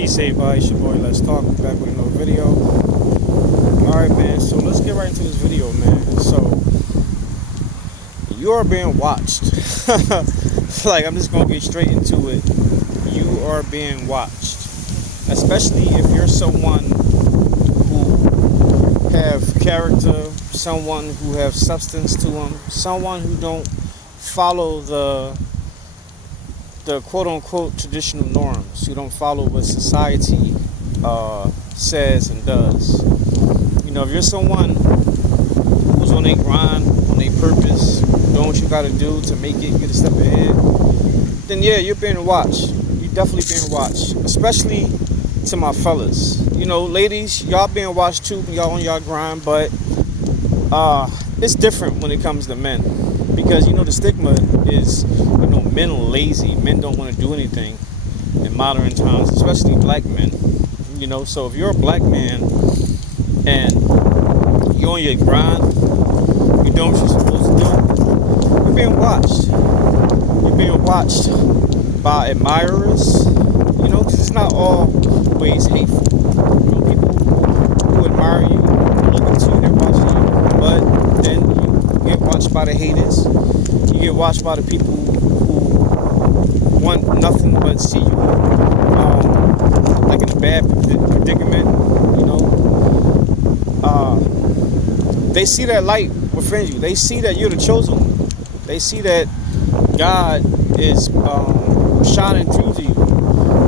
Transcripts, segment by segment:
Peace, everybody. It's your boy, Let's Talk. Back with another video. Alright, man. So let's get right into this video, man. So, you are being watched. Like, I'm just going to get straight into it. You are being watched. Especially if you're someone who have character, someone who have substance to them, someone who don't follow the quote-unquote traditional norms. You don't follow what society says and does. You know, if you're someone who's on a grind, on a purpose, doing what you got to do to make it, get a step ahead, then yeah, you're being watched. You're definitely being watched. Especially to my fellas. You know, ladies, y'all being watched too, y'all on y'all grind, but it's different when it comes to men. Because, you know, the stigma is, you know, men are lazy. Men don't want to do anything in modern times, especially black men. You know, so if you're a black man and you're on your grind, you're doing what you're supposed to do, you're being watched. You're being watched by admirers, you know, because it's not always hateful. You know, people who admire you, look at you, they're watching you, but then you get watched by the haters. You get watched by the people who want nothing but see you like in a bad predicament, you know. They see that light within you. They see that you're the chosen one. They see that God is shining through to you,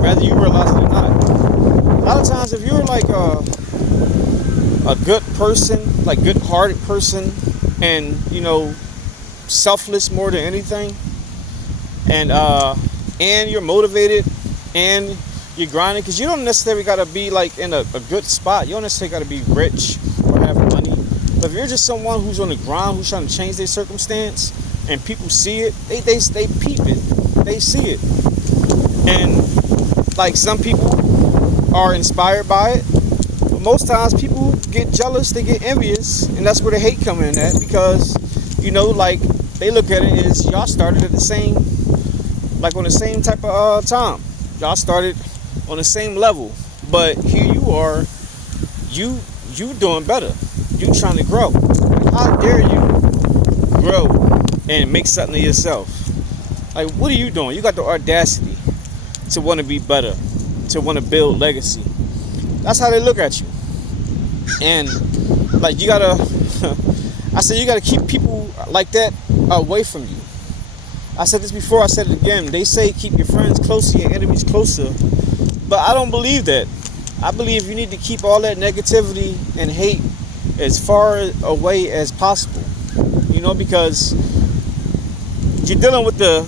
whether you realize it or not. A lot of times, if you're like a good person, like good-hearted person, and you know, selfless more than anything, and you're motivated and you're grinding, because you don't necessarily got to be like in a good spot. You don't necessarily got to be rich or have money. But if you're just someone who's on the grind, who's trying to change their circumstance, and people see it, they peep it, they see it. And like, some people are inspired by it, but most times people get jealous, they get envious, and that's where the hate come in at, because, you know, like, they look at it as y'all started at the same, like on the same type of time. Y'all started on the same level, but here you are, you doing better. You trying to grow. How dare you grow and make something of yourself? Like, what are you doing? You got the audacity to want to be better, to want to build legacy. That's how they look at you. And like, you gotta I said you gotta keep people like that away from you. I said this before, I said it again. They say keep your friends closer, your enemies closer. But I don't believe that. I believe you need to keep all that negativity and hate as far away as possible. You know, because you're dealing with the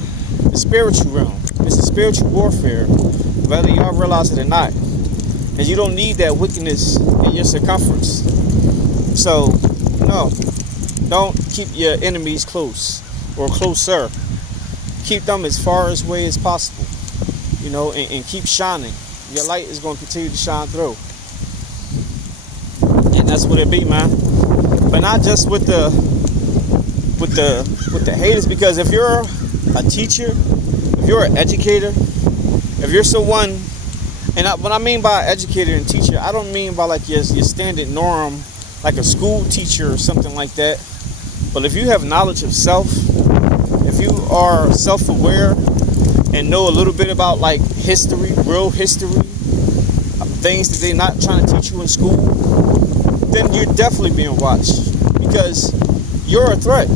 spiritual realm. It's a spiritual warfare, whether y'all realize it or not. And you don't need that wickedness in your circumference. So, no. Don't keep your enemies close or closer. Keep them as far away as possible, you know, and keep shining. Your light is going to continue to shine through, and that's what it be, man. But not just with the haters, because if you're a teacher, if you're an educator, if you're someone, and what I mean by educator and teacher, I don't mean by like your standard norm, like a school teacher or something like that. But if you have knowledge of self, if you are self-aware and know a little bit about like history, real history, things that they're not trying to teach you in school, then you're definitely being watched, because you're a threat.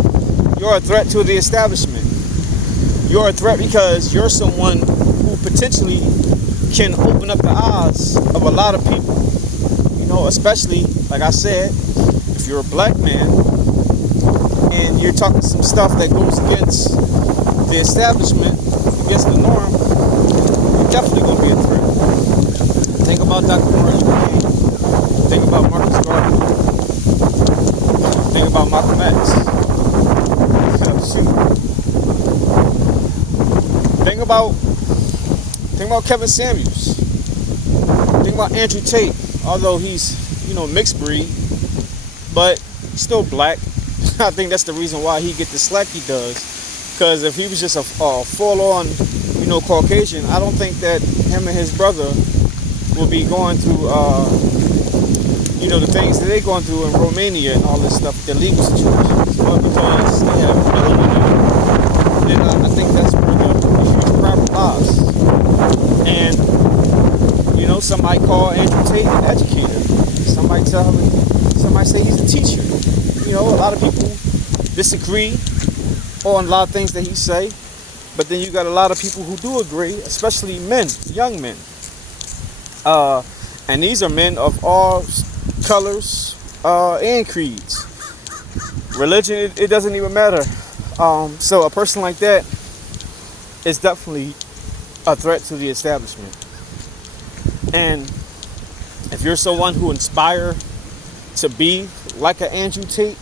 You're a threat to the establishment. You're a threat because you're someone who potentially can open up the eyes of a lot of people. You know, especially, like I said, if you're a black man and you're talking some stuff that goes against the establishment, against the norm, you're definitely going to be a threat. Think about Dr. Martin Luther King. Think about Marcus Garvey. Think about Malcolm X. Think about Kevin Samuels. Think about Andrew Tate, although he's, you know, mixed breed, but still black. I think that's the reason why he get the slack he does. Because if he was just a full-on, you know, Caucasian, I don't think that him and his brother will be going through, the things that they're going through in Romania and all this stuff, the legal situations. But because they have ability, then I think that's where the future private lies. And, somebody call Andrew Tate an educator. Somebody say he's a teacher. A lot of people disagree on a lot of things that he say. But then you got a lot of people who do agree, especially men, young men. And these are men of all colors and creeds. Religion, it doesn't even matter. So a person like that is definitely a threat to the establishment. And if you're someone who inspire to be like an Andrew Tate,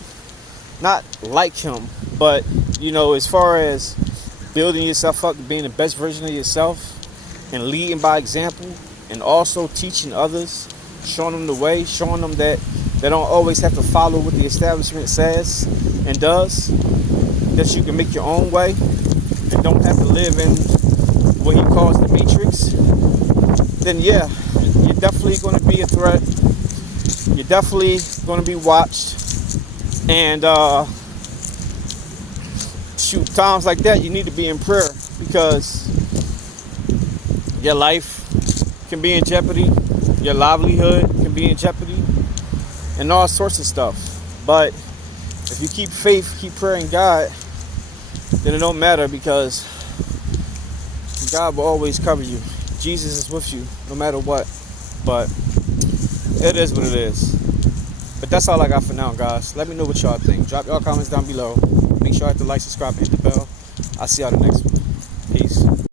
not like him, but, as far as building yourself up to being the best version of yourself and leading by example and also teaching others, showing them the way, showing them that they don't always have to follow what the establishment says and does, that you can make your own way and don't have to live in what he calls the matrix, then yeah, you're definitely going to be a threat. You're definitely going to be watched. And times like that, you need to be in prayer because your life can be in jeopardy, your livelihood can be in jeopardy, and all sorts of stuff. But if you keep faith, keep praying God, then it don't matter because God will always cover you. Jesus is with you no matter what. But it is what it is. But that's all I got for now, guys. Let me know what y'all think. Drop y'all comments down below. Make sure you hit the like, subscribe, and hit the bell. I'll see y'all the next one.